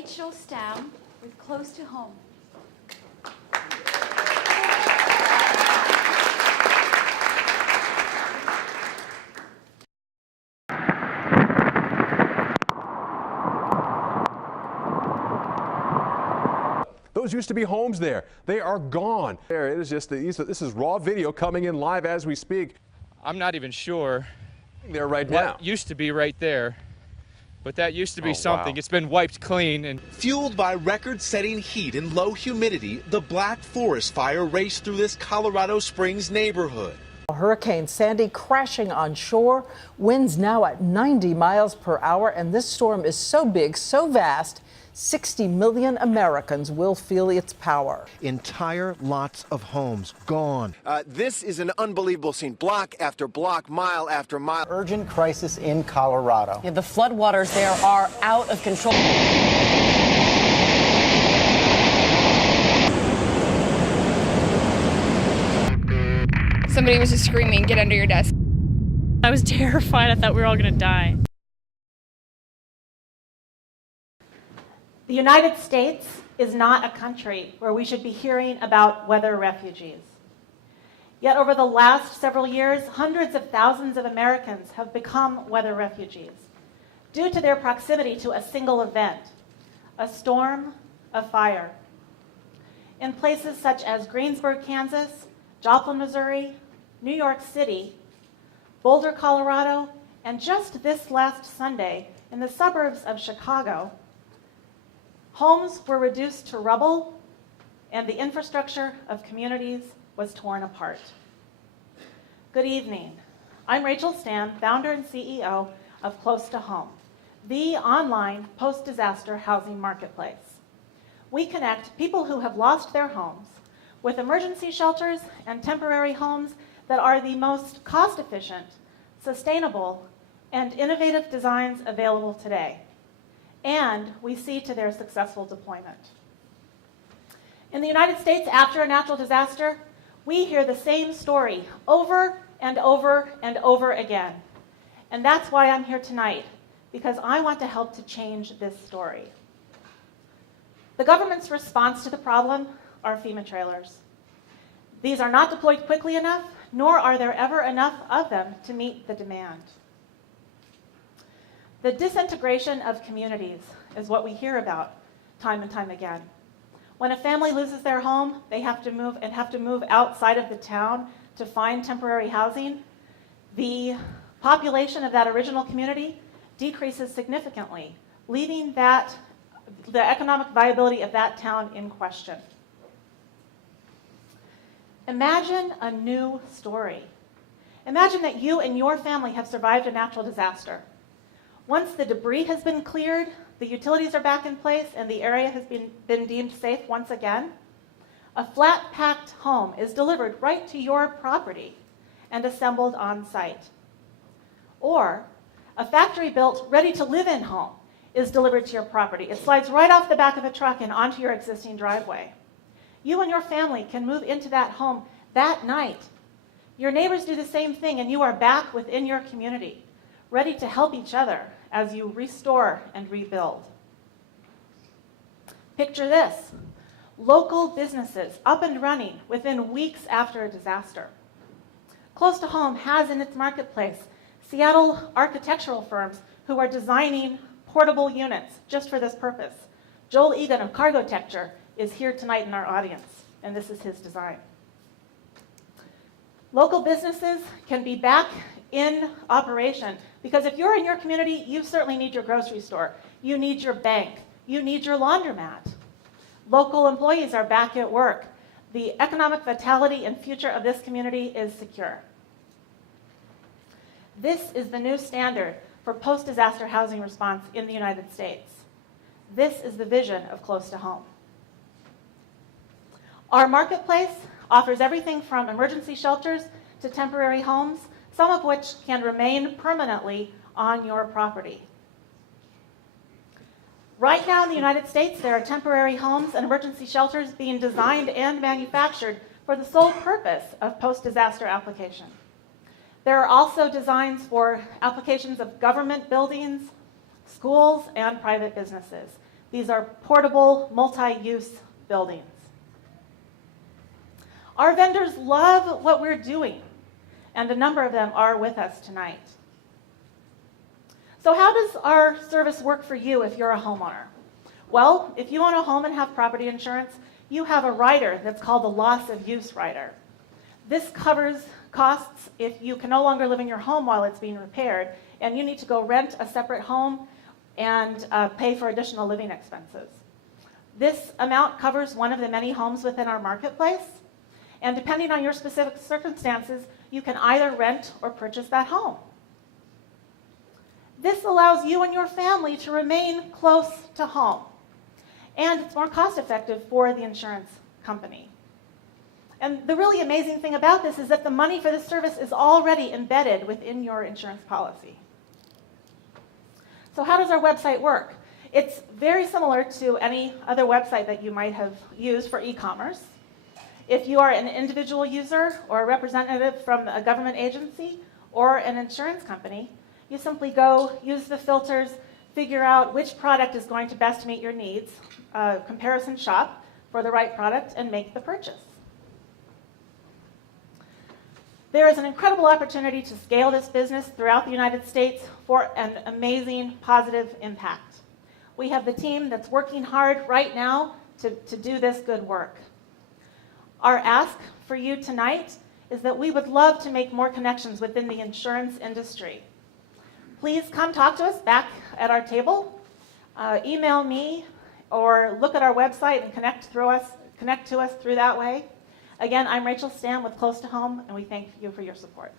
Rachel Stam with Close to Home. Those used to be homes there. They are gone. There it is. This is raw video coming in live as we speak. I'm not even sure. There right what now. Used to be right there, but that used to be something. Wow. It's been wiped clean. And fueled by record-setting heat and low humidity, the Black Forest fire raced through this Colorado Springs neighborhood. Hurricane Sandy crashing on shore, winds now at 90 miles per hour, and this storm is so big, so vast, 60 million Americans will feel its power. Entire lots of homes gone. This is an unbelievable scene. Block after block, mile after mile. Urgent crisis in Colorado. Yeah, the floodwaters there are out of control. Somebody was just screaming, "Get under your desk." I was terrified. I thought we were all going to die. The United States is not a country where we should be hearing about weather refugees. Yet over the last several years, hundreds of thousands of Americans have become weather refugees due to their proximity to a single event, a storm, a fire. In places such as Greensburg, Kansas, Joplin, Missouri, New York City, Boulder, Colorado, and just this last Sunday in the suburbs of Chicago, homes were reduced to rubble and the infrastructure of communities was torn apart. Good evening. I'm Rachel Stam, founder and CEO of Close to Home, the online post-disaster housing marketplace. We connect people who have lost their homes with emergency shelters and temporary homes that are the most cost-efficient, sustainable, and innovative designs available today. And we see to their successful deployment. In the United States, after a natural disaster, we hear the same story over and over and over again. And that's why I'm here tonight, because I want to help to change this story. The government's response to the problem are FEMA trailers. These are not deployed quickly enough, nor are there ever enough of them to meet the demand. The disintegration of communities is what we hear about time and time again. When a family loses their home, they have to move outside of the town to find temporary housing. The population of that original community decreases significantly, leaving the economic viability of that town in question. Imagine a new story. Imagine that you and your family have survived a natural disaster. Once the debris has been cleared, the utilities are back in place, and the area has been deemed safe once again, a flat-packed home is delivered right to your property and assembled on site. Or a factory-built, ready-to-live-in home is delivered to your property. It slides right off the back of a truck and onto your existing driveway. You and your family can move into that home that night. Your neighbors do the same thing, and you are back within your community, ready to help each other as you restore and rebuild. Picture this: local businesses up and running within weeks after a disaster. Close to Home has in its marketplace Seattle architectural firms who are designing portable units just for this purpose. Joel Egan of Cargotecture is here tonight in our audience, and this is his design. Local businesses can be back in operation because if you're in your community, you certainly need your grocery store, you need your bank, you need your laundromat. Local employees are back at work. The economic vitality and future of this community is secure. This is the new standard for post-disaster housing response in the United States. This is the vision of Close to Home. Our marketplace offers everything from emergency shelters to temporary homes, some of which can remain permanently on your property. Right now in the United States, there are temporary homes and emergency shelters being designed and manufactured for the sole purpose of post-disaster application. There are also designs for applications of government buildings, schools, and private businesses. These are portable, multi-use buildings. Our vendors love what we're doing, and a number of them are with us tonight. So how does our service work for you if you're a homeowner? Well, if you own a home and have property insurance, you have a rider that's called the loss of use rider. This covers costs if you can no longer live in your home while it's being repaired, and you need to go rent a separate home and pay for additional living expenses. This amount covers one of the many homes within our marketplace, and depending on your specific circumstances, you can either rent or purchase that home. This allows you and your family to remain close to home, and it's more cost-effective for the insurance company. And the really amazing thing about this is that the money for this service is already embedded within your insurance policy. So how does our website work? It's very similar to any other website that you might have used for e-commerce. If you are an individual user or a representative from a government agency or an insurance company, you simply go, use the filters, figure out which product is going to best meet your needs, comparison shop for the right product, and make the purchase. There is an incredible opportunity to scale this business throughout the United States for an amazing positive impact. We have the team that's working hard right now to do this good work. Our ask for you tonight is that we would love to make more connections within the insurance industry. Please come talk to us back at our table, email me, or look at our website and connect to us through that way. Again, I'm Rachel Stam with Close to Home, and we thank you for your support.